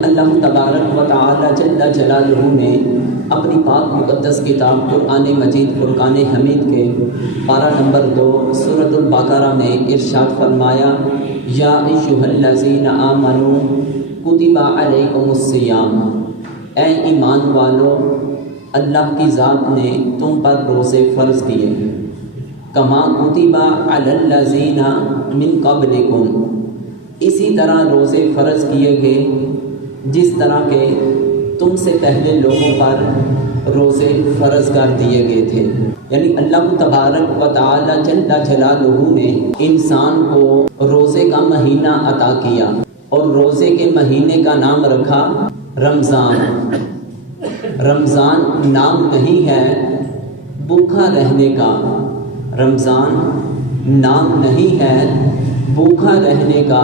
اللہ تبارک و تعالی جل جلالہ نے اپنی پاک مقدس کتاب قرآن مجید فرقان حمید کے پارہ نمبر 2 سورۃ البقرہ میں ارشاد فرمایا، یا ایھا الذین آمنوا کتب علیکم الصیام، اے ایمان والو اللہ کی ذات نے تم پر روزے فرض کیے، کما کتب علی الذین من قبلکم، اسی طرح روزے فرض کیے گئے جس طرح کہ تم سے پہلے لوگوں پر روزے فرض کر دیے گئے تھے۔ یعنی اللہ تبارک و تعالی جل جلالہ نے انسان کو روزے کا مہینہ عطا کیا اور روزے کے مہینے کا نام رکھا رمضان۔ رمضان نام نہیں ہے بھوکا رہنے کا، رمضان نام نہیں ہے بھوکا رہنے کا،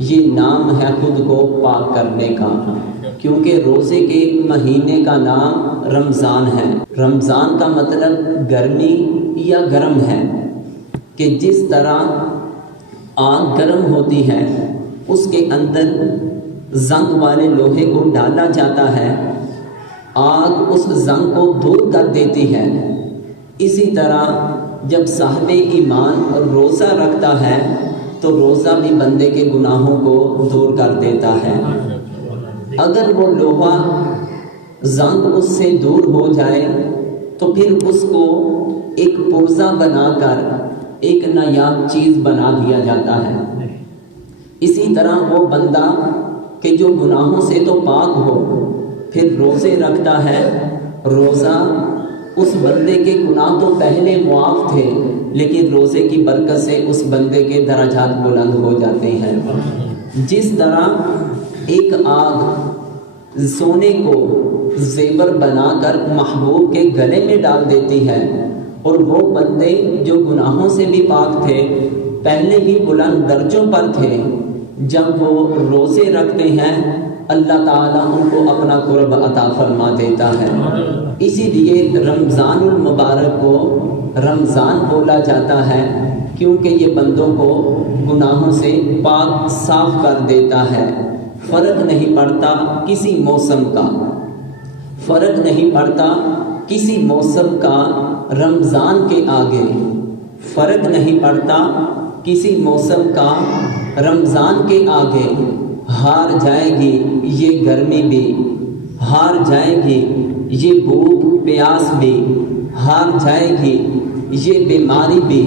یہ نام ہے خود کو پاک کرنے کا، کیونکہ روزے کے مہینے کا نام رمضان ہے۔ رمضان کا مطلب گرمی یا گرم ہے، کہ جس طرح آگ گرم ہوتی ہے اس کے اندر زنگ والے لوہے کو ڈالا جاتا ہے، آگ اس زنگ کو دور کر دیتی ہے، اسی طرح جب صاحب ایمان روزہ رکھتا ہے تو روزہ بھی بندے کے گناہوں کو دور کر دیتا ہے۔ اگر وہ لوہا زنگ اس سے دور ہو جائے تو پھر اس کو ایک پرزہ بنا کر ایک نایاب چیز بنا دیا جاتا ہے۔ اسی طرح وہ بندہ کہ جو گناہوں سے تو پاک ہو پھر روزے رکھتا ہے، روزہ اس بندے کے گناہ تو پہلے معاف تھے لیکن روزے کی برکت سے اس بندے کے درجات بلند ہو جاتے ہیں۔ جس طرح ایک آگ سونے کو زیور بنا کر محبوب کے گلے میں ڈال دیتی ہے، اور وہ بندے جو گناہوں سے بھی پاک تھے پہلے ہی بلند درجوں پر تھے، جب وہ روزے رکھتے ہیں اللہ تعالیٰ ان کو اپنا قرب عطا فرما دیتا ہے۔ اسی لیے رمضان المبارک کو رمضان بولا جاتا ہے، کیونکہ یہ بندوں کو گناہوں سے پاک صاف کر دیتا ہے۔ فرق نہیں پڑتا کسی موسم کا، فرق نہیں پڑتا کسی موسم کا رمضان کے آگے، فرق نہیں پڑتا کسی موسم کا رمضان کے آگے۔ ہار جائے گی یہ گرمی بھی، ہار جائے گی یہ بھوک پیاس بھی، ہار جائے گی یہ بیماری بھی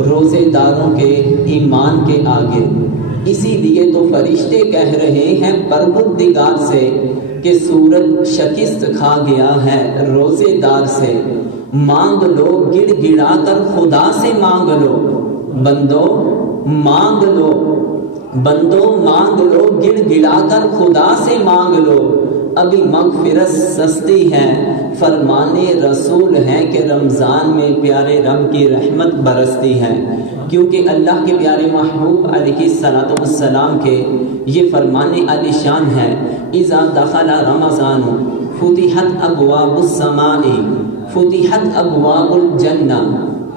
روزے داروں کے ایمان کے آگے۔ اسی لیے تو فرشتے کہہ رہے ہیں پروردگار سے کہ سورج شکست کھا گیا ہے روزے دار سے، مانگ لو گڑ گڑا کر خدا سے مانگ لو، بندو مانگ لو، بندو مانگ لو گڑ گڑا کر خدا سے مانگ لو، ابھی مغفرت سستی ہے، فرمانے رسول ہے کہ رمضان میں پیارے رب کی رحمت برستی ہے۔ کیونکہ اللہ کے پیارے محبوب علیہ الصلوۃ والسلام کے یہ فرمانے عالی شان ہے، اذا دخل رمضان فتحت ابواب السماء فتحت ابواب الجنہ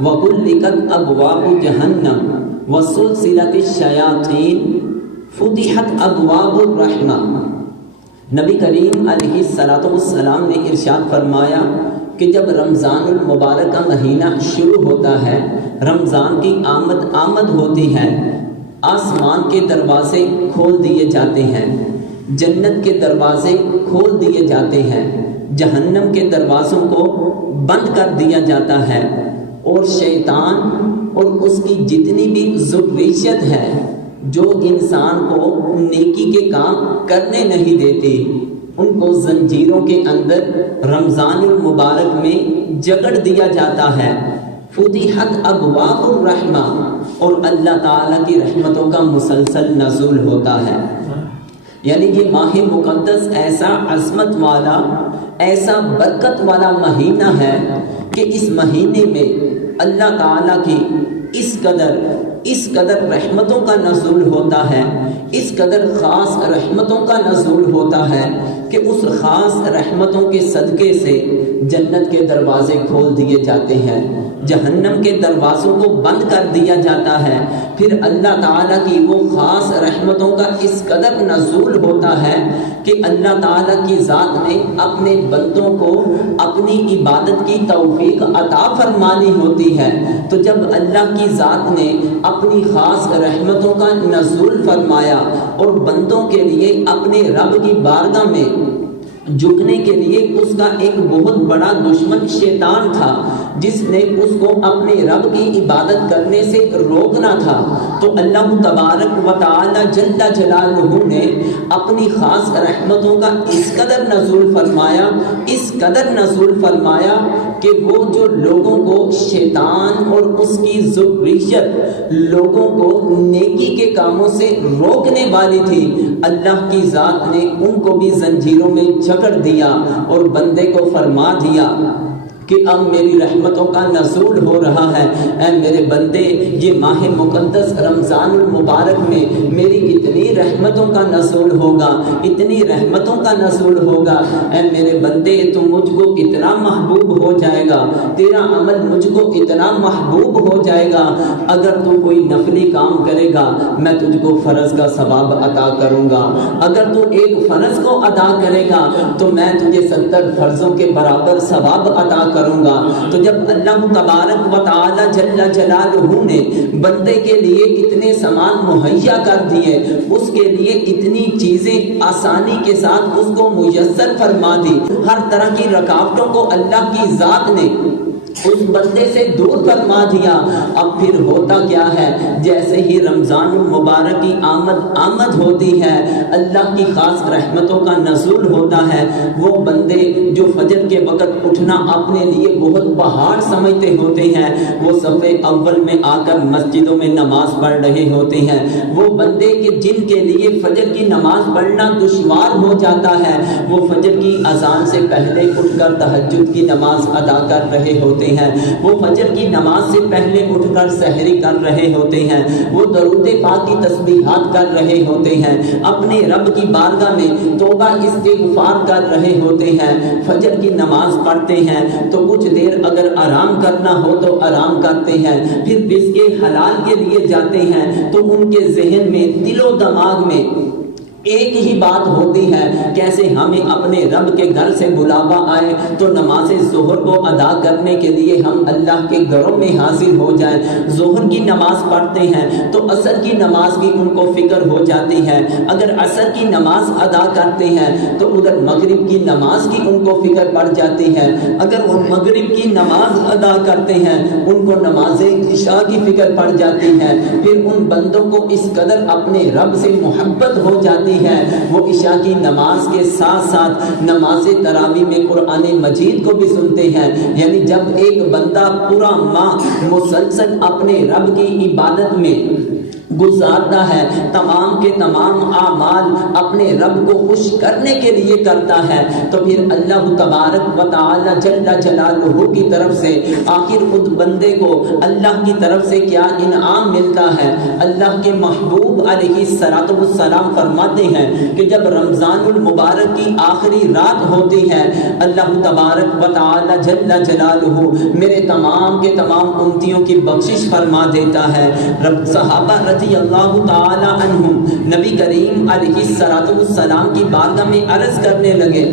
وغلقت ابواب جہنم وسلسلت الشیاطین فتحت ابواب الرحمہ۔ نبی کریم علیہ الصلوۃ والسلام نے ارشاد فرمایا کہ جب رمضان المبارک کا مہینہ شروع ہوتا ہے، رمضان کی آمد ہوتی ہے، آسمان کے دروازے کھول دیے جاتے ہیں، جنت کے دروازے کھول دیے جاتے ہیں، جہنم کے دروازوں کو بند کر دیا جاتا ہے، اور شیطان اور اس کی جتنی بھی ذریت ہے جو انسان کو نیکی کے کام کرنے نہیں دیتی، ان کو زنجیروں کے اندر رمضان المبارک میں جکڑ دیا جاتا ہے۔ فتحت ابواب الرحمہ، اور اللہ تعالیٰ کی رحمتوں کا مسلسل نزول ہوتا ہے۔ یعنی یہ ماہ مقدس ایسا عظمت والا، ایسا برکت والا مہینہ ہے کہ اس مہینے میں اللہ تعالیٰ کی اس قدر اس قدر رحمتوں کا نزول ہوتا ہے، اس قدر خاص رحمتوں کا نزول ہوتا ہے کہ اس خاص رحمتوں کے صدقے سے جنت کے دروازے کھول دیے جاتے ہیں، جہنم کے دروازوں کو بند کر دیا جاتا ہے۔ پھر اللہ تعالیٰ کی وہ خاص رحمتوں کا اس قدر نزول ہوتا ہے کہ اللہ تعالیٰ کی ذات نے اپنے بندوں کو اپنی عبادت کی توفیق عطا فرمانی ہوتی ہے۔ تو جب اللہ کی ذات نے اپنی خاص رحمتوں کا نزول فرمایا اور بندوں کے لیے اپنے رب کی بارگاہ میں جھکنے کے لیے اس کا ایک بہت بڑا دشمن شیطان تھا جس نے اس کو اپنے رب کی عبادت کرنے سے روکنا تھا، تو اللہ تبارک و تعالی جل جلالہ نے اپنی خاص رحمتوں کا اس قدر نزول فرمایا، اس قدر نزول فرمایا کہ وہ جو لوگوں کو شیطان اور اس کی ذریت لوگوں کو نیکی کے کاموں سے روکنے والی تھی، اللہ کی ذات نے ان کو بھی زنجیروں میں جکڑ دیا اور بندے کو فرما دیا کہ اب میری رحمتوں کا نزول ہو رہا ہے۔ اے میرے بندے، یہ ماہ مقدس رمضان المبارک میں میری اتنی رحمتوں کا نزول ہوگا، اتنی رحمتوں کا نزول ہوگا۔ اے میرے بندے، تو مجھ کو اتنا محبوب ہو جائے گا، تیرا عمل مجھ کو اتنا محبوب ہو جائے گا، اگر تو کوئی نفلی کام کرے گا میں تجھ کو فرض کا ثواب عطا کروں گا، اگر تو ایک فرض کو ادا کرے گا تو میں تجھے 70 فرضوں کے برابر ثواب عطا کروں گا۔ تو جب اللہ تبارک و تعالی جل جلالہ نے بندے کے لیے اتنے سامان مہیا کر دیے، اس کے لیے اتنی چیزیں آسانی کے ساتھ اس کو میسر فرما دی، ہر طرح کی رکاوٹوں کو اللہ کی ذات نے اس بندے سے دور فرما دیا۔ اب پھر ہوتا کیا ہے، جیسے ہی رمضان المبارک کی آمد ہوتی ہے، اللہ کی خاص رحمتوں کا نزول ہوتا ہے، وہ بندے جو فجر کے وقت اٹھنا اپنے لیے بہت پہاڑ سمجھتے ہوتے ہیں، وہ صف اول میں آ کر مسجدوں میں نماز پڑھ رہے ہوتے ہیں، وہ بندے کہ جن کے لیے فجر کی نماز پڑھنا دشوار ہو جاتا ہے، وہ فجر کی اذان سے پہلے اٹھ کر تہجد کی نماز ادا کر رہے ہوتے ہیں، وہ فجر کی نماز سے پہلے اٹھ کر سحری کر رہے ہوتے ہیں، وہ درود پاک کی تسبیحات کر رہے ہوتے ہیں، اپنے رب کی بارگاہ میں توبہ استغفار کر رہے ہوتے ہیں، فجر کی نماز پڑھتے ہیں تو کچھ دیر اگر آرام کرنا ہو تو آرام کرتے ہیں، پھر رزق حلال کے لیے جاتے ہیں تو ان کے ذہن میں دل و دماغ میں ایک ہی بات ہوتی ہے، کیسے ہمیں اپنے رب کے گھر سے بلاوا آئے تو نماز ظہر کو ادا کرنے کے لیے ہم اللہ کے گھروں میں حاضر ہو جائیں۔ ظہر کی نماز پڑھتے ہیں تو عصر کی نماز کی ان کو فکر ہو جاتی ہے، اگر عصر کی نماز ادا کرتے ہیں تو ادھر مغرب کی نماز کی ان کو فکر پڑ جاتی ہے، اگر وہ مغرب کی نماز ادا کرتے ہیں ان کو نماز عشاء کی فکر پڑ جاتی ہے۔ پھر ان بندوں کو اس قدر اپنے رب سے محبت ہو جاتی ہے، وہ عشاء کی نماز کے ساتھ ساتھ نماز تراویح میں قرآن مجید کو بھی سنتے ہیں۔ یعنی جب ایک بندہ پورا ماہ مسلسل اپنے رب کی عبادت میں گزارتا ہے، تمام کے تمام اعمال اپنے رب کو خوش کرنے کے لیے کرتا ہے، تو پھر اللہ تبارک و تعالی جل جلالہ کی طرف سے آخر خود بندے کو اللہ کی طرف سے کیا انعام ملتا ہے۔ اللہ کے محبوب علیہ الصلوۃ والسلام فرماتے ہیں کہ جب رمضان المبارک کی آخری رات ہوتی ہے، اللہ تبارک و تعالی جل جلالہ میرے تمام کے تمام امتیوں کی بخشش فرما دیتا ہے۔ صحابہ رضی اللہ تعالی عنہم نبی کریم علیہ الصلوۃ والسلام کی بارگاہ میں عرض کرنے لگے،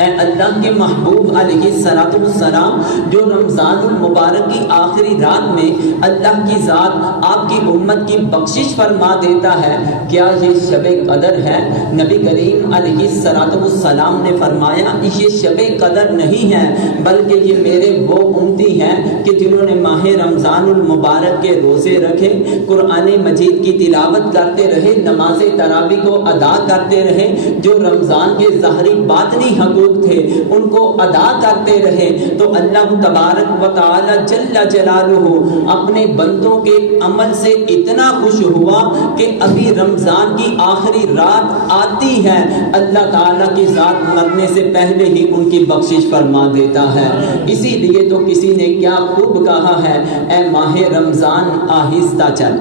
اے اللہ کے محبوب علیہ الصلوۃ والسلام، جو رمضان المبارک کی آخری رات میں اللہ کی ذات آپ کی امت کی بخشش فرما دیتا ہے، کیا یہ شب قدر ہے؟ نبی کریم علیہ الصلوۃ والسلام نے فرمایا یہ شب قدر نہیں ہے، بلکہ یہ میرے وہ امتی ہیں کہ جنہوں نے ماہ رمضان المبارک کے روزے رکھے، قرآن مجید کی تلاوت کرتے رہے، نماز تراویح کو ادا کرتے رہے، جو رمضان کے ظاہری باطنی حقوق تعلق تھے ان کو ادا کرتے رہے تو اللہ تبارک و تعالی جل جلالہ اپنے بندوں کے عمل سے اتنا خوش ہوا کہ ابھی رمضان کی آخری رات آتی ہے اللہ تعالیٰ کی ذات مرنے سے پہلے ہی ان کی بخشش فرما دیتا ہے۔ اسی لیے تو کسی نے کیا خوب کہا ہے، اے ماہ رمضان آہستہ چل،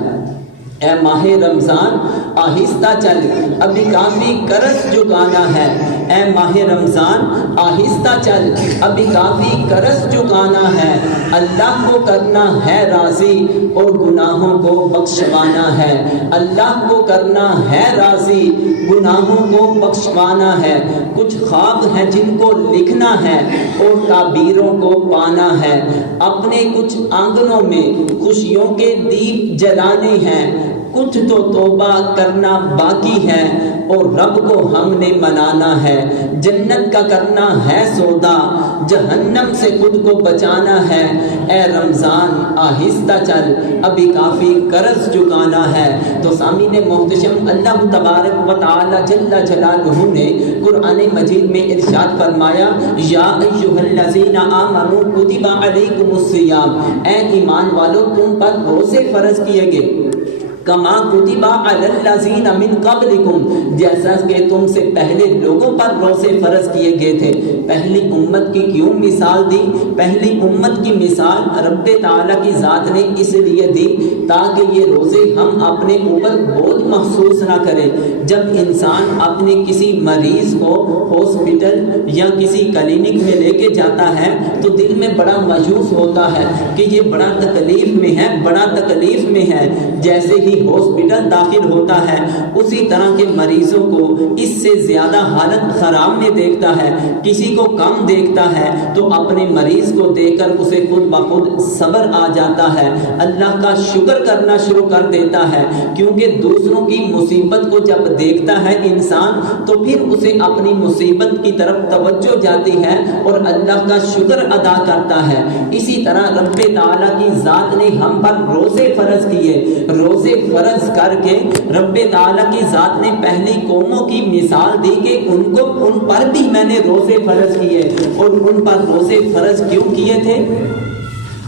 اے ماہ رمضان آہستہ چل، ابھی کافی قرض چکانا ہے، اے ماہ رمضان آہستہ چل، ابھی کافی قرض چکانا ہے، اللہ کو کرنا ہے راضی اور گناہوں کو بخشوانا ہے، اللہ کو کرنا ہے راضی گناہوں کو بخشوانا ہے۔ کچھ خواب ہیں جن کو لکھنا ہے اور تعبیروں کو پانا ہے، اپنے کچھ آنگنوں میں خوشیوں کے دیپ جلانے ہیں، کچھ تو توبہ کرنا باقی ہے اور رب کو ہم نے منانا ہے، جنت کا کرنا ہے سودا، جہنم سے خود کو بچانا ہے، اے رمضان آہستہ چل، ابھی کافی قرض چکانا ہے۔ تو سامعین محتشم، اللہ تبارک و تعالی جل جلالہ نے قرآن مجید میں ارشاد فرمایا، یا ایھا الذین آمنوا کتب علیکم الصیام، اے ایمان والو تم پر روزے فرض کیے گئے، کما کتب علی الذین من قبلکم، جیسا کہ تم سے پہلے لوگوں پر روزے فرض کیے گئے تھے۔ پہلی امت کی کیوں مثال دی؟ پہلی امت کی مثال رب تعالیٰ کی ذات نے اس لیے دی تاکہ یہ روزے ہم اپنے اوپر بوجھ محسوس نہ کریں۔ جب انسان اپنے کسی مریض کو ہاسپٹل یا کسی کلینک میں لے کے جاتا ہے تو دل میں بڑا مایوس ہوتا ہے کہ یہ بڑا تکلیف میں ہے، بڑا تکلیف میں ہے۔ جیسے ہی ہاسپٹل داخل ہوتا ہے اسی طرح کے مریضوں کو اس سے زیادہ حالت خراب میں دیکھتا ہے، کسی کو کم دیکھتا ہے تو اپنے مریض کو دیکھ کر اسے خود بخود صبر آ جاتا ہے، اللہ کا شکر کرنا شروع کر دیتا ہے، کیونکہ دوسروں کی مصیبت کو جب دیکھتا ہے انسان تو پھر اسے اپنی مصیبت کی طرف توجہ جاتی ہے اور اللہ کا شکر ادا کرتا ہے۔ اسی طرح رب تعالیٰ کی ذات نے ہم پر روزے فرض کیے، روزے فرض کر کے رب تعالیٰ کی ذات نے پہلی قوموں کی مثال دی کہ ان پر بھی میں نے روزے فرض کیے، اور ان پر روزے فرض کیوں کیے تھے؟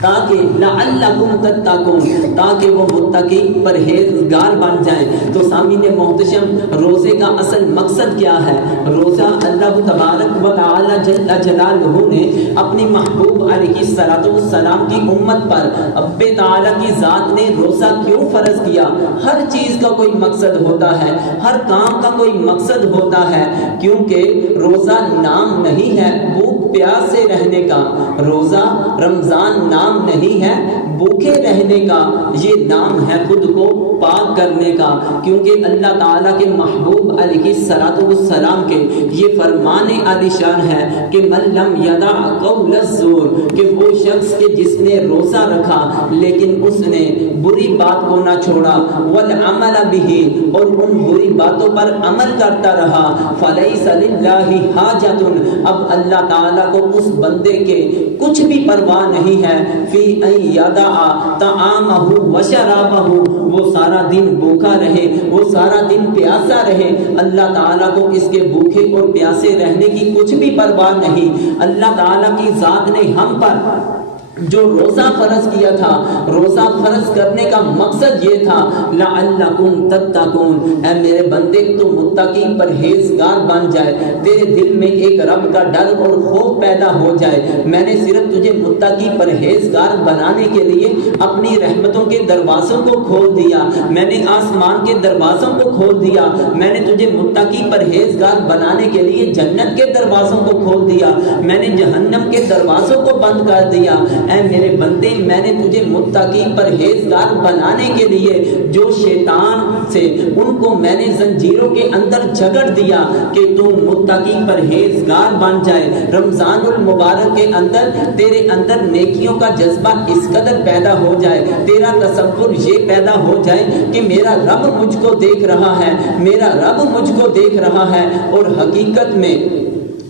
تاکہ لعلکم تتقون، تاکہ وہ متقی پرہیزگار بن جائیں۔ تو سامعین محتشم، روزے کا اصل مقصد کیا ہے؟ روزہ اللہ تبارک و تعالی جل جلالہ نے اپنی محبوب علیہ السلام کی امت پر رب تعالی کی ذات نے روزہ کیوں فرض کیا؟ ہر چیز کا کوئی مقصد ہوتا ہے، ہر کام کا کوئی مقصد ہوتا ہے، کیونکہ روزہ نام نہیں ہے بھوک پیاس سے رہنے کا، روزہ رمضان نام نہیں ہے بھوکے رہنے کا، یہ نام ہے خود کو پاک کرنے کا، کیونکہ اللہ تعالیٰ کے محبوب علیہ السلام کے یہ فرمان عالی شان ہے کہ من لم یدع قول الزور، کہ وہ شخص کے جس نے روزہ رکھا لیکن اس نے بری بات کو نہ چھوڑا، والعمل به، اور ان بری باتوں پر عمل کرتا رہا، فلیس للہ حاجۃ، اب اللہ تعالیٰ کو اس بندے کے کچھ بھی پرواہ نہیں ہے فی ان یدع طعامہ وشرابہ، وہ سارا دن بھوکا رہے، وہ سارا دن پیاسا رہے، اللہ تعالیٰ کو اس کے بھوکے اور پیاسے رہنے کی کچھ بھی پرواہ نہیں۔ اللہ تعالیٰ کی ذات نے ہم پر جو روزہ فرض کیا تھا، روزہ فرض کرنے کا مقصد یہ تھا لعلکم تتقون، اے میرے بندے تو متقی پرہیزگار بن جائے، تیرے دل میں ایک رب کا ڈر اور خوف پیدا ہو جائے۔ میں نے صرف تجھے متقی پرہیزگار بنانے کے لیے اپنی رحمتوں کے دروازوں کو کھول دیا، میں نے آسمان کے دروازوں کو کھول دیا، میں نے تجھے متقی پرہیزگار بنانے کے لیے جنت کے دروازوں کو کھول دیا، میں نے جہنم کے دروازوں کو بند کر دیا۔ اے میرے بندے، میں نے تجھے متقی پرہیزگار بنانے کے لیے جو شیطان سے ان کو میں نے زنجیروں کے اندر جکڑ دیا کہ تم متقی پرہیزگار بن جائے، رمضان المبارک کے اندر تیرے اندر نیکیوں کا جذبہ اس قدر پیدا ہو جائے، تیرا تصور یہ پیدا ہو جائے کہ میرا رب مجھ کو دیکھ رہا ہے، میرا رب مجھ کو دیکھ رہا ہے، اور حقیقت میں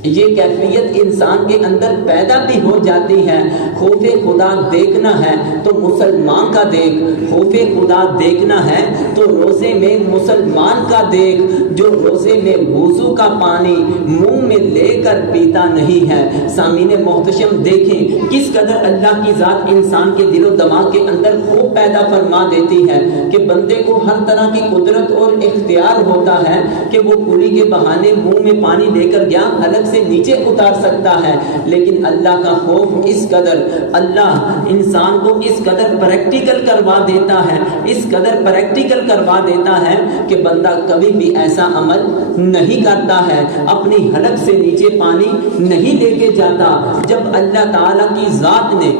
یہ کیفیت انسان کے اندر پیدا بھی ہو جاتی ہے۔ خوف خدا دیکھنا ہے تو مسلمان کا دیکھ، خوف خدا دیکھنا ہے تو روزے میں مسلمان کا دیکھ، جو روزے میں وضو کا پانی منہ میں لے کر پیتا نہیں ہے۔ سامعین محتشم دیکھیں کس قدر اللہ کی ذات انسان کے دل و دماغ کے اندر خوف پیدا فرما دیتی ہے کہ بندے کو ہر طرح کی قدرت اور اختیار ہوتا ہے کہ وہ کلی کے بہانے منہ میں پانی لے کر گیا حلق سے نیچے اتار سکتا ہے، لیکن اللہ کا خوف اس قدر، اللہ انسان کو اس قدر پریکٹیکل کروا دیتا ہے، اس قدر پریکٹیکل کروا دیتا ہے کہ بندہ کبھی بھی ایسا عمل نہیں کرتا ہے، اپنی حلق سے نیچے پانی نہیں لے کے جاتا۔ جب اللہ تعالیٰ کی ذات نے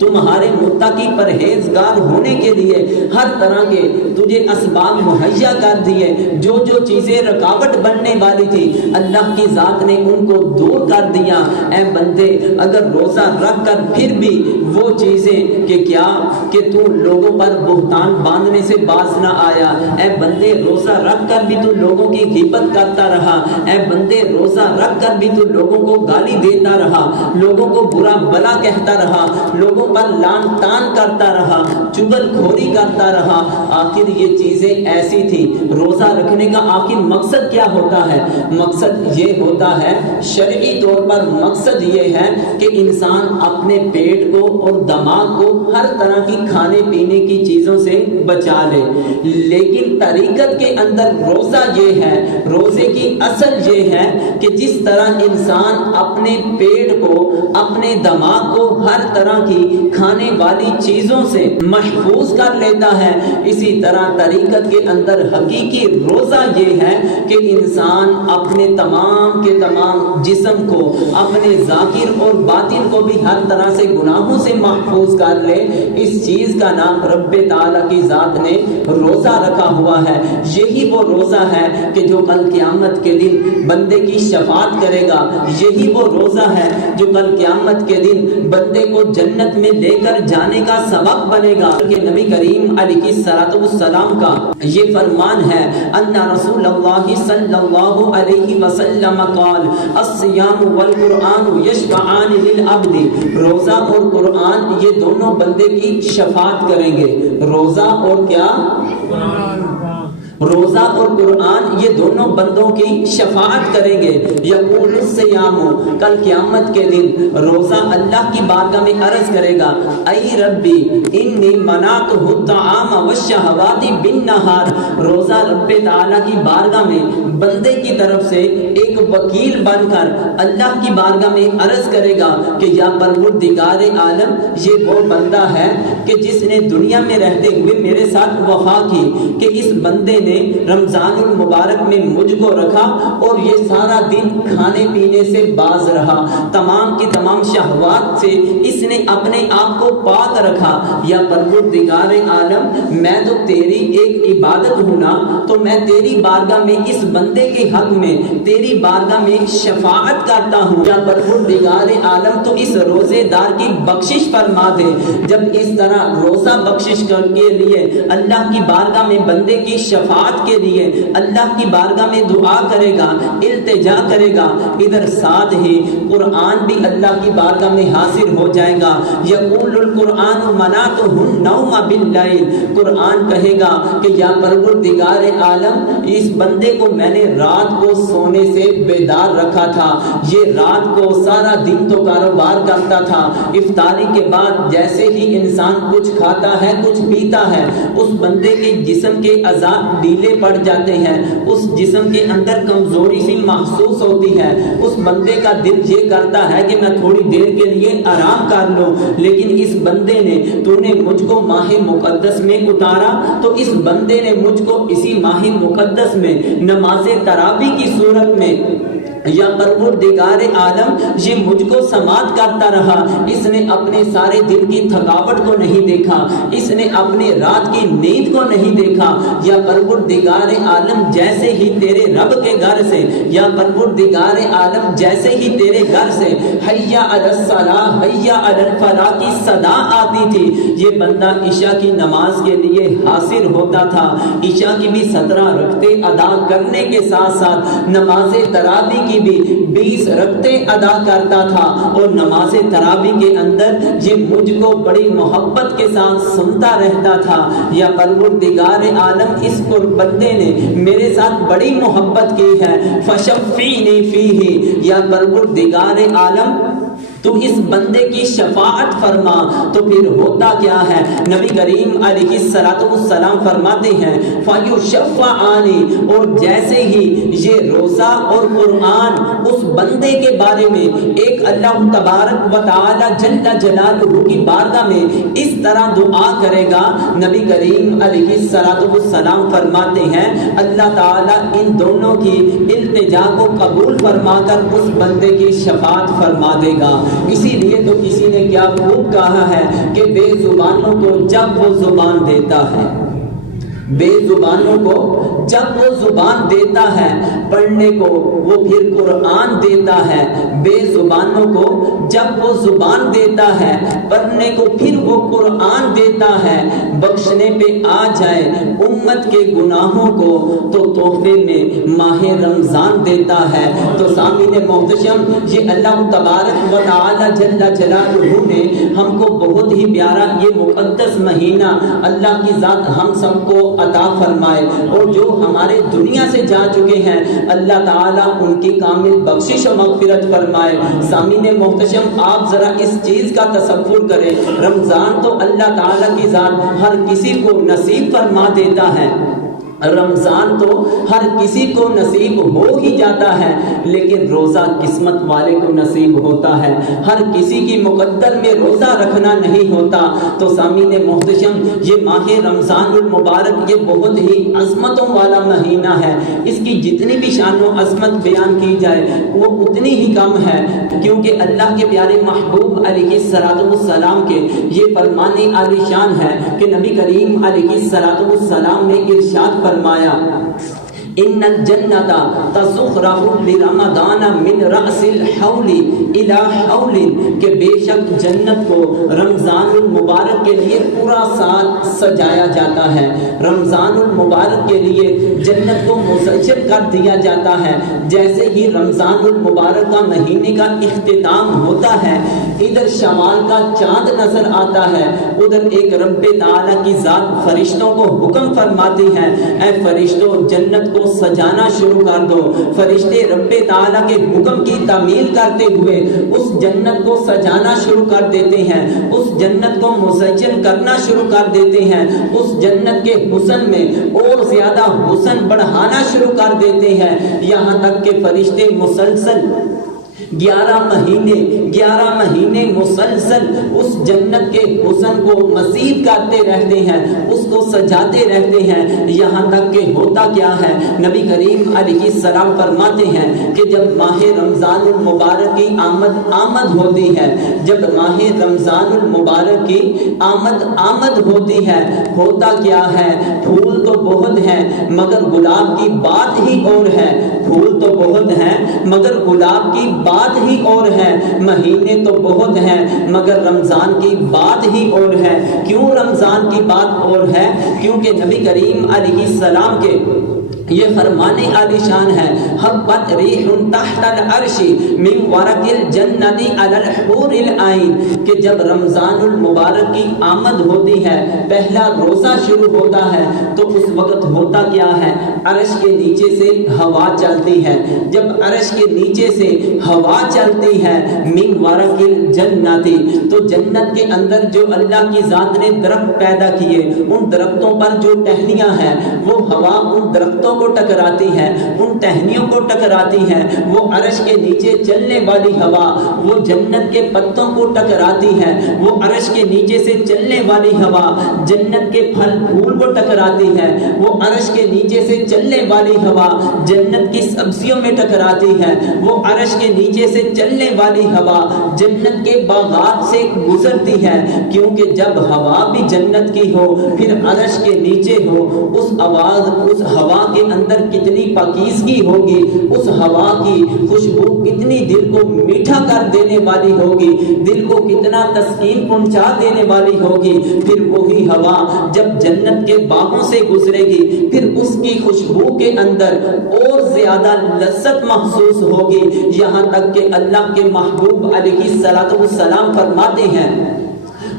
تمہارے متقی پرہیزگار ہونے کے لیے ہر طرح کے تجھے اسباب مہیا کر دیے، جو جو چیزیں رکاوٹ بننے والی تھی اللہ کی ذات نے ان کو دور کر دیا۔ اے بندے اگر روزہ رکھ کر پھر بھی وہ چیزیں کہ کیا کہ تو لوگوں پر بہتان باندھنے سے باز نہ آیا، اے بندے روزہ رکھ کر بھی تو لوگوں کی غیبت کرتا رہا، اے بندے روزہ رکھ کر بھی تو لوگوں کو گالی دیتا رہا، لوگوں کو برا بلا کہتا رہا، لوگوں پر لان تان کرتا رہا، چغل کھوری کرتا رہا۔ آخر یہ چیزیں ایسی تھی، روزہ رکھنے کا آخر مقصد کیا ہوتا ہے؟ مقصد یہ ہوتا ہے، شرعی طور پر مقصد یہ ہے کہ انسان اپنے پیٹ کو اور دماغ کو ہر طرح کی کھانے پینے کی چیزوں سے بچا لے، لیکن طریقت کے اندر روزہ یہ ہے، روزے کی اصل یہ ہے کہ جس طرح انسان اپنے پیٹ کو اپنے دماغ کو ہر طرح کی کھانے والی چیزوں سے محفوظ کر لیتا ہے، اسی طرح طریقت کے اندر حقیقی روزہ یہ ہے کہ انسان اپنے تمام کے تمام جسم کو، اپنے ذاکر اور باطن کو بھی ہر طرح سے گناہوں سے محفوظ کر لے۔ اس چیز کا نام رب تعالیٰ کی ذات نے روزہ رکھا ہوا ہے۔ یہی وہ روزہ ہے کہ جو کل قیامت کے دن بندے کی شفاعت کرے گا، یہی وہ روزہ ہے جو کل قیامت کے دن بندے کو جنت میں لے کر جانے کا سبب بنے گا۔ کہ نبی کریم علیہ الصلوۃ والسلام کا یہ فرمان ہے، ان رسول اللہ صلی اللہ علیہ وسلم قال الصیام والقرآن یشفعان للعبد، روزہ اور قرآن یہ دونوں بندے کی شفاعت کریں گے۔ روزہ اور کیا؟ روزہ اور قرآن یہ دونوں بندوں کی شفاعت کریں گے۔ یقول الصیام، کل قیامت کے دن روزہ اللہ کی بارگاہ میں عرض کرے گا، اے ربی انی منعت الطعام والشہوات بالنہار، روزہ رب تعالیٰ کی بارگاہ میں بندے کی طرف سے ایک وکیل بن کر اللہ کی بارگاہ میں عرض کرے گا کہ یا پروردگار عالم، یہ وہ بندہ ہے کہ جس نے دنیا میں رہتے ہوئے میرے ساتھ وفا کی، کہ اس بندے نے رمضان المبارک میں مجھ کو رکھا اور یہ سارا دن کھانے پینے سے باز رہا، تمام کی تمام شہوات سے اس نے اپنے آپ کو پاک رکھا۔ یا پروردگار عالم، میں تو تیری ایک عبادت ہوں نا، تو میں تیری بارگاہ میں اس بندے کے حق میں تیری بارگاہ میں شفاعت کرتا ہوں۔ یا پروردگار عالم تو اس روزے دار کی بخشش فرما دے۔ جب اس طرح روزہ بخشش کے لیے اللہ کی بارگاہ میں بندے کی شفاعت کے لیے اللہ کی بارگاہ میں دعا کرے گا، التجا کرے گا، ادھر ساتھ ہی قرآن بھی اللہ کی بارگاہ میں حاضر ہو جائے گا۔ یقول القرآن منعتہ النوم باللیل، قرآن کہے گا کہ یا پروردگار عالم، اس بندے کو میں نے رات کو سونے سے بیدار رکھا تھا، یہ رات کو سارا دن تو کاروبار کرتا تھا، افطاری کے بعد جیسے ہی انسان کچھ کھاتا ہے کچھ پیتا ہے، اس بندے کے جسم کے اعضاء ڈھیلے پڑ جاتے ہیں، اس جسم کے اندر کمزوری سی محسوس ہوتی ہے، اس بندے کا دل یہ کرتا ہے کہ میں تھوڑی دیر کے لیے آرام کر لوں، لیکن اس بندے نے، تو نے مجھ کو ماہ مقدس میں اتارا، تو اس بندے نے مجھ کو اسی ماہ مقدس میں نماز تراویح کی صورت میں یا پروردگار عالم یہ مجھ کو سماعت کرتا رہا، اس نے اپنے سارے دل کی تھکاوٹ کو نہیں دیکھا، اس نے اپنے رات کی نیند کو نہیں دیکھا۔ یا پروردگار عالم جیسے ہی تیرے رب کے گھر سے، یا پروردگار عالم جیسے ہی تیرے گھر سے حیا علی الصلاۃ حیا علی الفلاح کی صدا آتی تھی، یہ بندہ عشاء کی نماز کے لیے حاضر ہوتا تھا، عشاء کی بھی 17 رکعتیں ادا کرنے کے ساتھ ساتھ نماز تراویح کی کی بھی 20 رکعتیں ادا کرتا تھا اور نماز تراویح کے اندر یہ مجھ کو بڑی محبت کے ساتھ سنتا رہتا تھا، یا پروردگار عالم اس پر بندے نے میرے ساتھ بڑی محبت کی ہے، فشفینی فیہ، یا پروردگار عالم تو اس بندے کی شفاعت فرما۔ تو پھر ہوتا کیا ہے، نبی کریم علیہ السلام فرماتے ہیں فَيُشَفَّعَانِ، اور جیسے ہی یہ روزہ اور قرآن اس بندے کے بارے میں ایک اللہ تبارک و تعالی جل جلالہ کی بارگاہ میں اس طرح دعا کرے گا، نبی کریم علیہ السلام فرماتے ہیں اللہ تعالیٰ ان دونوں کی التجا کو قبول فرما کر اس بندے کی شفاعت فرما دے گا۔ اسی لیے تو کسی نے کیا خوب کہا ہے کہ بے زبانوں کو جب وہ زبان دیتا ہے، بے زبانوں کو جب وہ زبان دیتا ہے پڑھنے کو وہ پھر قرآن دیتا ہے، بے زبانوں کو جب وہ زبان دیتا ہے پڑھنے کو پھر وہ قرآن دیتا ہے، بخشنے پہ آ جائے امت کے گناہوں کو تو تحفے میں ماہ رمضان دیتا ہے۔ تو سامعین محتشم، یہ اللہ تبارک و تعالی جل جلالہ نے ہم کو بہت ہی پیارا یہ مقدس مہینہ اللہ کی ذات ہم سب کو عطا فرمائے، اور جو ہمارے دنیا سے جا چکے ہیں اللہ تعالیٰ ان کی کامل بخشش و مغفرت فرمائے۔ سامعین محتشم، آپ ذرا اس چیز کا تصور کریں، رمضان تو اللہ تعالیٰ کی ذات ہر کسی کو نصیب فرما دیتا ہے، رمضان تو ہر کسی کو نصیب ہو ہی جاتا ہے، لیکن روزہ قسمت والے کو نصیب ہوتا ہے، ہر کسی کی مقدر میں روزہ رکھنا نہیں ہوتا۔ تو سامعین محتشم، یہ ماہ رمضان المبارک یہ بہت ہی عظمتوں والا مہینہ ہے، اس کی جتنی بھی شان و عظمت بیان کی جائے وہ اتنی ہی کم ہے، کیونکہ اللہ کے پیارے محبوب علیہ السلام کے یہ فرمان عالی شان ہے کہ نبی کریم علیہ السلام نے ارشاد فرمایا ان الجنت تزخرف لرمضان من رأس الحول الى حول، کہ بے شک جنت کو رمضان المبارک کے لیے پورا سال سجایا جاتا ہے، رمضان المبارک کے لیے جنت کو مسجل کر دیا جاتا ہے۔ جیسے ہی رمضان المبارک کا مہینے کا اختتام ہوتا ہے، ادھر شوال کا چاند نظر آتا ہے، ادھر ایک رب تعالیٰ کی ذات فرشتوں کو حکم فرماتی ہے، اے فرشتوں جنت کو سجانا شروع کر دو۔ فرشتے رب تعالیٰ کے حکم کی تعمیل کرتے ہوئے اس جنت کو سجانا شروع کر دیتے ہیں، اس جنت کو مزین کرنا شروع کر دیتے ہیں، اس جنت کے حسن میں اور زیادہ حسن بڑھانا شروع کر دیتے ہیں، یہاں تک کہ فرشتے مسلسل 11 مہینے مسلسل اس جنت کے حسن کو مزید کرتے رہتے ہیں، اس کو سجاتے رہتے ہیں، یہاں تک کہ ہوتا کیا ہے، نبی کریم علیہ السلام فرماتے ہیں کہ جب ماہ رمضان المبارک کی آمد ہوتی ہے، جب ماہ رمضان المبارک کی آمد ہوتی ہے، ہوتا کیا ہے، پھول تو بہت ہیں مگر گلاب کی بات ہی اور ہے، پھول تو بہت ہیں مگر گلاب کی بات ہی اور ہے، مہینے تو بہت ہیں مگر رمضان کی بات ہی اور ہے۔ کیوں رمضان کی بات اور ہے؟ کیونکہ نبی کریم علیہ السلام کے یہ فرمانے عالی شان ہے، حبت ریح تحت العرش من ورق الجنت علی الحور العین، کہ جب رمضان المبارک کی آمد ہوتی ہے، پہلا روزہ شروع ہوتا ہے، تو اس وقت ہوتا کیا ہے، عرش کے نیچے سے ہوا چلتی ہے، جب عرش کے نیچے سے ہوا چلتی ہے من ورق الجنت، تو جنت کے اندر جو اللہ کی ذات نے درخت پیدا کیے، ان درختوں پر جو ٹہنیاں ہیں وہ ہوا ان درختوں کو ٹکراتی ہے، ان ٹہنیوں کو ٹکراتی ہے، وہ عرش کے نیچے چلنے والی ہوا وہ جنت کے پتوں کو ٹکراتی ہے، وہ عرش کے نیچے سے چلنے والی ہوا جنت کے پھل پھول کو ٹکراتی ہے، وہ عرش کے نیچے سے چلنے والی ہوا جنت کی سبزیوں میں ٹکراتی ہے، وہ عرش کے نیچے سے چلنے والی ہوا جنت کے باغات سے گزرتی ہے، کیونکہ جب ہوا بھی جنت کی ہو پھر عرش کے نیچے ہو، اس ہوا کے اندر کتنی پاکیزگی ہوگی، اس ہوا کی خوشبو کتنی دل کو میٹھا کر دینے والی ہوگی، دل کو کتنا تسکین پہنچا دینے والی ہوگی۔ پھر وہی ہوا جب جنت کے باغوں سے گزرے گی، پھر اس کی خوشبو کے اندر اور زیادہ لذت محسوس ہوگی، یہاں تک کہ اللہ کے محبوب علیہ السلام فرماتے ہیں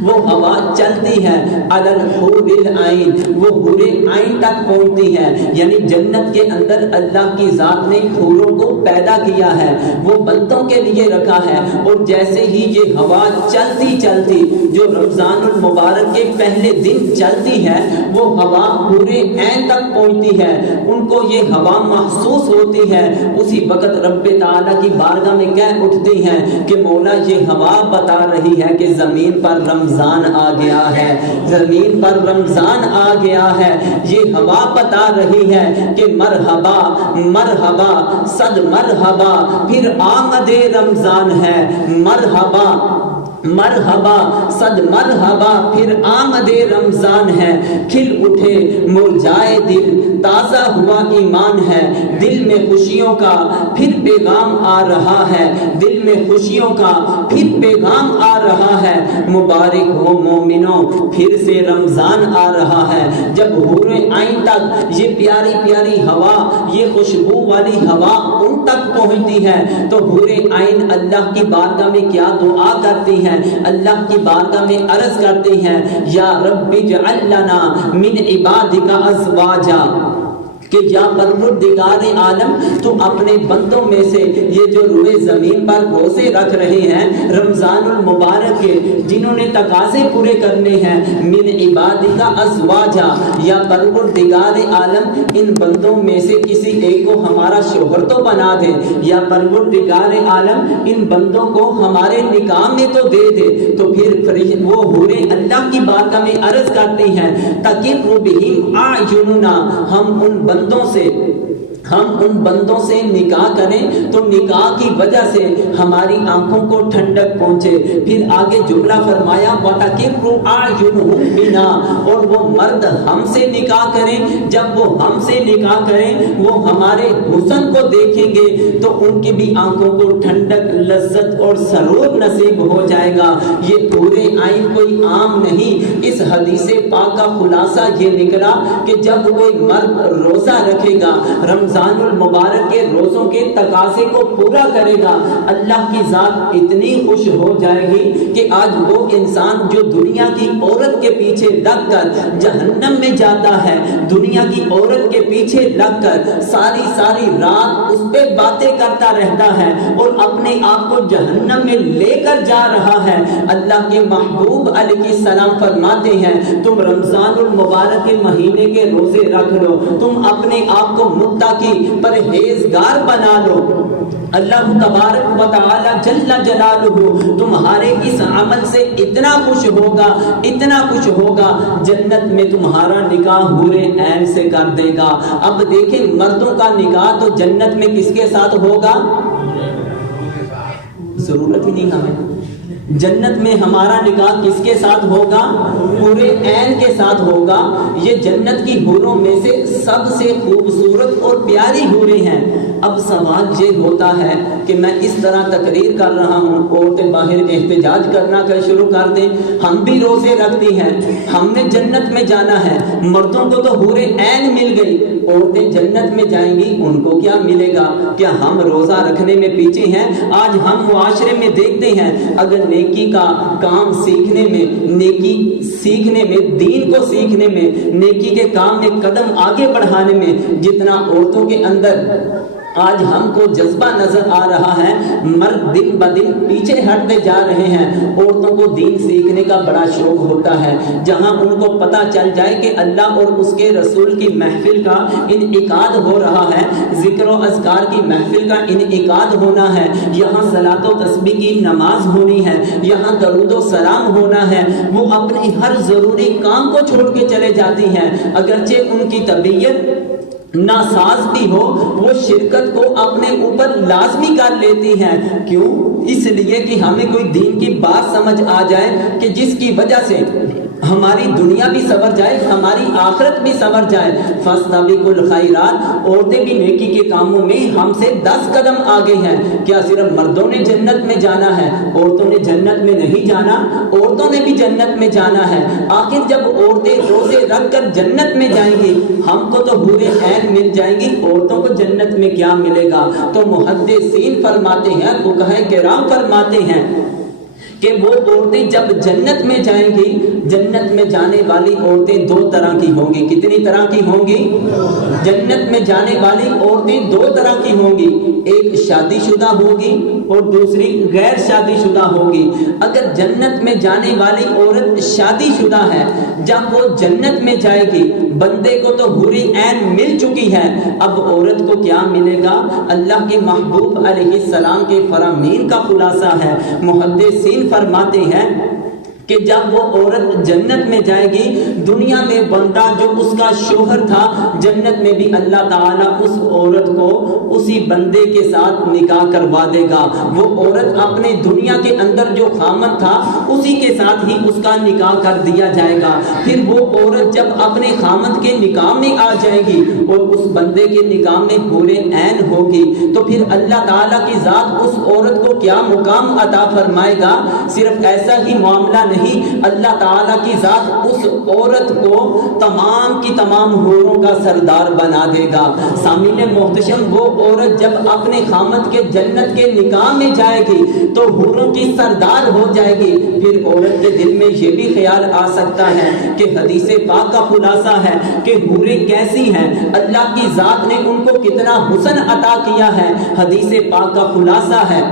وہ ہوا چلتی ہے علی الحور العین، وہ حور عین تک پہنچتی ہے، یعنی جنت کے اندر اللہ کی ذات نے حوروں کو پیدا کیا ہے، وہ بندوں کے لیے رکھا ہے، اور جیسے ہی یہ ہوا چلتی چلتی جو رمضان المبارک کے پہلے دن چلتی ہے، وہ ہوا حور عین تک پہنچتی ہے، ان کو یہ ہوا محسوس ہوتی ہے، اسی وقت رب تعالیٰ کی بارگاہ میں کہہ اٹھتی ہیں کہ مولا یہ ہوا بتا رہی ہے کہ زمین پر رمضان آ گیا ہے، زمین پر رمضان آ گیا ہے، یہ ہوا بتا رہی ہے کہ مرحبا مرحبا صد مرحبا پھر آمد رمضان ہے، مرحبا مرحبا صد مرحبا پھر آمد رمضان ہے، کھل اٹھے مرجائے دل تازہ ہوا ایمان ہے، دل میں خوشیوں کا پھر پیغام آ رہا ہے، دل میں خوشیوں کا پھر پیغام آ رہا ہے، مبارک ہو مومنوں پھر سے رمضان آ رہا ہے۔ جب حور عین تک یہ پیاری پیاری ہوا، یہ خوشبو والی ہوا ان تک پہنچتی ہے تو حور عین اللہ کی بارگاہ میں کیا دعا کرتی ہیں، اللہ کی بارگاہ میں عرض کرتے ہیں یا رب اجعل لنا من عبادک ازواجا، کہ یا پروردگار عالم تو اپنے بندوں میں سے یہ جو روئے زمین پر روزے رکھ رہے ہیں رمضان المبارک کے، جنہوں نے تقاضے پورے کرنے ہیں، من عبادک ازواجا، یا پروردگار عالم ان بندوں میں سے کسی ایک کو ہمارا شوہر تو بنا دے، یا پروردگار عالم ان بندوں کو ہمارے نکاح میں تو دے دے۔ تو پھر وہ حوریں اللہ کی بارگاہ میں عرض کرتی ہیں تقر بہم اعیننا، ہم ان بندوں سے نکاح کریں تو نکاح کی وجہ سے ہماری آنکھوں کو ٹھنڈک پہنچے۔ پھر آگے جملہ فرمایا وَتَقِرُّ أَعْيُنُهُمْ بِنَا، اور وہ مرد ہم سے نکاح کریں، جب وہ ہم سے نکاح کریں وہ ہمارے حسن کو دیکھیں گے تو ان کی بھی آنکھوں کو ٹھنڈک لذت اور سرور نصیب ہو جائے گا۔ یہ پورے عین کوئی عام نہیں، اس حدیث پاک کا خلاصہ یہ نکلا کہ جب کوئی مرد روزہ رکھے گا، رمضان المبارک کے روزوں کے تقاضے کو پورا کرے گا، اللہ کی ذات اتنی خوش ہو جائے گی کہ آج وہ انسان جو دنیا کی عورت کے پیچھے لگ کر جہنم میں جاتا ہے، دنیا کی عورت کے پیچھے لگ کر ساری ساری رات اس پہ باتیں کرتا رہتا ہے اور اپنے آپ کو جہنم میں لے کر جا رہا ہے، اللہ کے محبوب علیہ السلام فرماتے ہیں تم رمضان المبارک کے مہینے کے روزے رکھ لو، تم اپنے آپ کو متقی پرہیزگار بنا لو، اللہ تبارک و تعالی جل جلالہ تمہارے اس عمل سے اتنا خوش ہوگا، اتنا خوش ہوگا، جنت میں تمہارا نکاح حور عین سے کر دے گا۔ اب دیکھیں مردوں کا نکاح تو جنت میں کس کے ساتھ ہوگا؟ ضرورت ہی نہیں ہمیں، جنت میں ہمارا نکاح کس کے ساتھ ہوگا؟ حور عین کے ساتھ ہوگا۔ یہ جنت کی حوروں میں سے سب سے خوبصورت اور پیاری حوریں ہیں۔ اب سوال یہ ہوتا ہے کہ میں اس طرح تقریر کر رہا ہوں، عورتیں باہر احتجاج کرنا شروع کر دیں، ہم بھی روزے رکھتی ہیں، ہم نے جنت میں جانا ہے، مردوں کو تو حور عین مل گئی، عورتیں جنت میں جائیں گی، ان کو کیا ملے گا؟ کیا ہم روزہ رکھنے میں پیچھے ہیں؟ آج ہم معاشرے میں دیکھتے ہیں اگر نیکی کا کام سیکھنے میں، نیکی سیکھنے میں، دین کو سیکھنے میں، نیکی کے کام میں قدم آگے بڑھانے میں جتنا عورتوں کے اندر آج ہم کو جذبہ نظر آ رہا ہے، مرد دن بدن پیچھے ہٹتے جا رہے ہیں۔ عورتوں کو دین سیکھنے کا بڑا شوق ہوتا ہے، جہاں ان کو پتہ چل جائے کہ اللہ اور اس کے رسول کی محفل کا انعقاد ہو رہا ہے، ذکر و اذکار کی محفل کا انعقاد ہونا ہے، یہاں صلاۃ و تسبیح کی نماز ہونی ہے، یہاں درود و سلام ہونا ہے، وہ اپنے ہر ضروری کام کو چھوڑ کے چلے جاتی ہیں، اگرچہ ان کی طبیعت ناساز بھی ہو، وہ شرکت کو اپنے اوپر لازمی کر لیتی ہیں۔ کیوں؟ اس لیے کہ ہمیں کوئی دین کی بات سمجھ آ جائے کہ جس کی وجہ سے ہماری دنیا بھی سنور جائے، ہماری آخرت بھی سنور جائے۔ فاستبقوا الخیرات، عورتیں بھی نیکی کے کاموں میں ہم سے 10 قدم آگے ہیں۔ کیا صرف مردوں نے جنت میں جانا ہے؟ عورتوں نے جنت میں نہیں جانا، عورتوں نے بھی جنت میں جانا ہے۔ آخر جب عورتیں روزے رکھ کر جنت میں جائیں گی، ہم کو تو حور عین مل جائیں گی، عورتوں کو جنت میں کیا ملے گا؟ تو محدثین فرماتے ہیں، فقہاء کرام فرماتے ہیں کہ وہ عورتیں جب جنت میں جائیں گی، جنت میں جانے والی عورتیں 2 طرح کی ہوں گی۔ کتنی طرح کی ہوں گی؟ جنت میں جانے والی عورتیں 2 طرح کی ہوں گی، ایک شادی شدہ ہوگی اور دوسری غیر شادی شدہ ہوگی۔ اگر جنت میں جانے والی عورت شادی شدہ ہے، جب وہ جنت میں جائے گی، بندے کو تو حور عین مل چکی ہے، اب عورت کو کیا ملے گا؟ اللہ کے محبوب علیہ السلام کے فرامین کا خلاصہ ہے۔ محدثین فرماتے ہیں کہ جب وہ عورت جنت میں جائے گی، دنیا میں بندہ جو اس کا شوہر تھا، جنت میں بھی اللہ تعالیٰ اس عورت کو اسی بندے کے ساتھ نکاح کروا دے گا۔ وہ عورت اپنے دنیا کے اندر جو خامن تھا، اسی کے ساتھ ہی اس کا نکاح کر دیا جائے گا۔ پھر وہ عورت جب اپنے خامن کے نکاح میں آ جائے گی اور اس بندے کے نکاح میں حور عین ہوگی، تو پھر اللہ تعالیٰ کی ذات اس عورت کو کیا مقام عطا فرمائے گا؟ صرف ایسا ہی معاملہ نہیں، اللہ تعالیٰ کی ذات اس عورت کو تمام کی تمام حوروں کا سردار بنا دے گا۔ سامعین محتشم، وہ عورت جب اپنے خامد کے جنت کے نکاح میں جائے گی تو حوروں کی سردار ہو جائے گی۔ پھر عورت کے دل میں یہ بھی خیال آ سکتا ہے کہ حدیث پاک کا خلاصہ ہے کہ حوریں کیسی ہیں، اللہ کی ذات نے ان کو کتنا حسن عطا کیا ہے۔ حدیث پاک کا خلاصہ ہے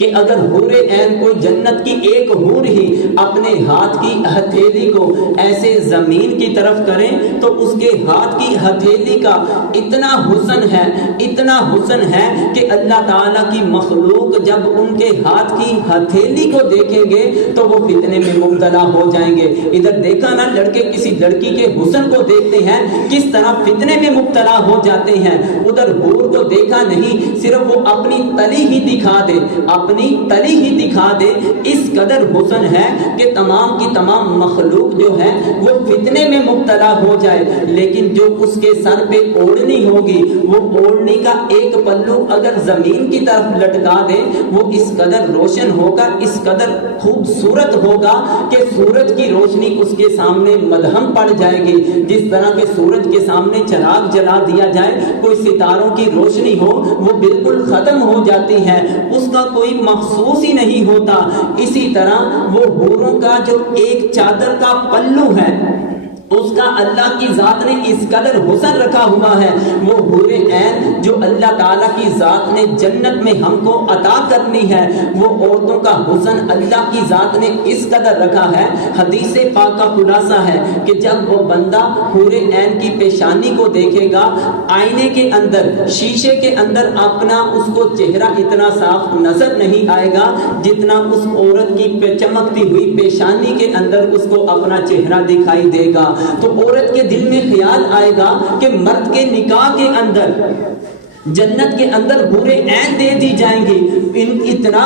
کہ اگر حور عین کوئی جنت کی ایک حور ہی اپنے ہاتھ کی ہتھیلی کو ایسے زمین کی طرف کریں تو اس کے ہاتھ کی ہتھیلی کا اتنا حسن ہے کہ اللہ تعالیٰ کی مخلوق جب ان کے ہاتھ کی ہتھیلی کو دیکھیں گے تو وہ فتنے میں مبتلا ہو جائیں گے۔ ادھر دیکھا نا، لڑکے کسی لڑکی کے حسن کو دیکھتے ہیں کس طرح فتنے میں مبتلا ہو جاتے ہیں، ادھر حور کو دیکھا نہیں، صرف وہ اپنی تلی ہی دکھا دے، اپنی تلی ہی دکھا دے، اس قدر حسن ہے کہ تمام کی تمام مخلوق جو ہے وہ فتنے میں مبتلا ہو جائے۔ لیکن جو اس کے سر پہ اوڑھنی ہوگی، وہ اوڑھنی کا ایک پلو اگر زمین کی طرف لٹکا دے، وہ اس قدر روشن ہوگا، اس قدر خوبصورت ہوگا کہ سورج کی روشنی اس کے سامنے مدھم پڑ جائے گی۔ جس طرح کے سورج کے سامنے چراغ جلا دیا جائے، کوئی ستاروں کی روشنی ہو، وہ بالکل ختم ہو جاتی ہے، اس کا کوئی محسوس ہی نہیں ہوتا۔ اسی طرح وہ حوروں کا جو ایک چادر کا پلو ہے، اس کا اللہ کی ذات نے اس قدر حسن رکھا ہوا ہے۔ وہ حور عین جو اللہ تعالیٰ کی ذات نے جنت میں ہم کو عطا کرنی ہے، وہ عورتوں کا حسن اللہ کی ذات نے اس قدر رکھا ہے۔ حدیث پاک کا خلاصہ ہے کہ جب وہ بندہ حور عین کی پیشانی کو دیکھے گا، آئینے کے اندر، شیشے کے اندر اپنا اس کو چہرہ اتنا صاف نظر نہیں آئے گا جتنا اس عورت کی چمکتی ہوئی پیشانی کے اندر اس کو اپنا چہرہ دکھائی دے گا۔ تو عورت کے دل میں خیال آئے گا کہ مرد کے نکاح کے اندر، جنت کے اندر حور عین دے دی جائیں گی، اتنا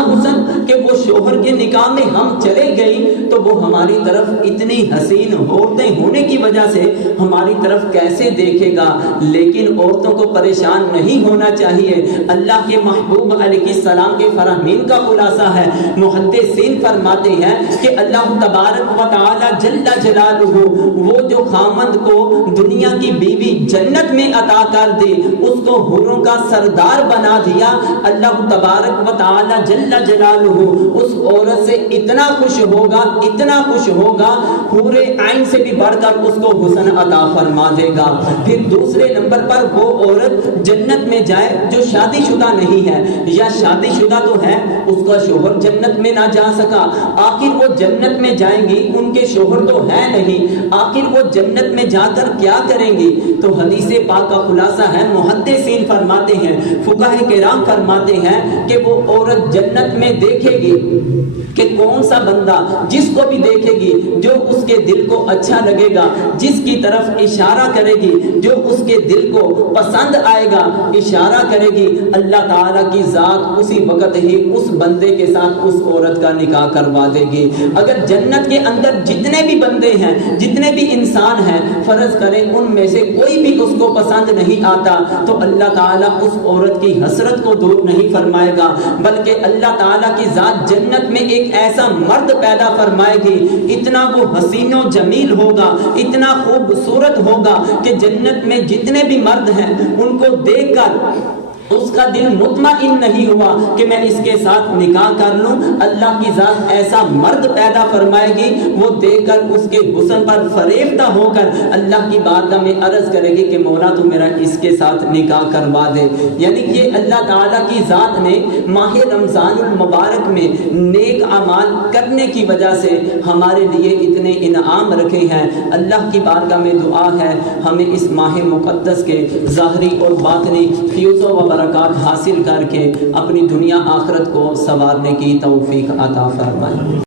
حسن کہ وہ شوہر کے نکاح میں ہم چلے گئی تو وہ ہماری طرف اتنی حسین عورتیں ہونے کی وجہ سے ہماری طرف کیسے دیکھے گا۔ لیکن عورتوں کو پریشان نہیں ہونا چاہیے۔ اللہ کے محبوب علیہ السلام کے فرامین کا خلاصہ ہے، محدثین فرماتے ہیں کہ اللہ تبارک و تعالی جل جلالہ وہ جو خامند کو دنیا کی بیوی جنت میں عطا کر دے، اس کو حوروں کا سردار بنا دیا، اللہ تبارک و تعالی جل جلالہ اس عورت سے اتنا خوش ہوگا، حور عین سے بھی بڑھ کر اس کو حسن عطا فرما دے گا۔ پھر دوسرے نمبر پر وہ عورت جنت میں جائے جو شادی شدہ نہیں ہے، یا شادی شدہ تو ہے، اس کا شوہر جنت میں نہ جا سکا، آخر وہ جنت میں جائیں گی، ان کے شوہر تو ہے نہیں، آخر وہ جنت میں جا کر کیا کریں گی؟ تو حدیث پاک کا خلاصہ ہے، محدثین فرماتے ہیں، فقہاء کرام فرماتے ہیں کہ وہ عورت جنت میں دیکھے گی کہ کون سا بندہ جس کو بھی دیکھے گی جو اس کے دل کو اچھا لگے گا، جس کی طرف اشارہ کرے گی جو اس کے دل کو پسند آئے گا، اشارہ کرے گی، اللہ تعالیٰ کی ذات اسی وقت ہی اس بندے کے ساتھ اس عورت کا نکاح کروا دے گی۔ اگر جنت کے اندر جتنے بھی بندے ہیں، جتنے بھی انسان ہیں، فرض کریں ان میں سے کوئی بھی اس کو پسند نہیں آتا تو اللہ تعالیٰ اس عورت کی حسرت کو دور نہیں فرمائے گا، بلکہ اللہ تعالیٰ کی ذات جنت میں ایک ایسا مرد پیدا فرمائے گی، اتنا وہ حسین و جمیل ہوگا، اتنا خوبصورت ہوگا کہ جنت میں جتنے بھی مرد ہیں ان کو دیکھ کر اس کا دل مطمئن نہیں ہوا کہ میں اس کے ساتھ نکاح کر لوں۔ اللہ کی ذات ایسا مرد پیدا فرمائے گی، وہ دیکھ کر اس کے حسن پر فریفتہ ہو کر اللہ کی بارگاہ میں عرض کرے گی کہ مولا تو میرا اس کے ساتھ نکاح کروا دے۔ یعنی کہ اللہ تعالیٰ کی ذات نے ماہ رمضان المبارک میں نیک اعمال کرنے کی وجہ سے ہمارے لیے اتنے انعام رکھے ہیں۔ اللہ کی بارگاہ میں دعا ہے ہمیں اس ماہ مقدس کے ظاہری اور باطنی فیوزوں و برکات حاصل کر کے اپنی دنیا آخرت کو سنوارنے کی توفیق عطا فرمائے۔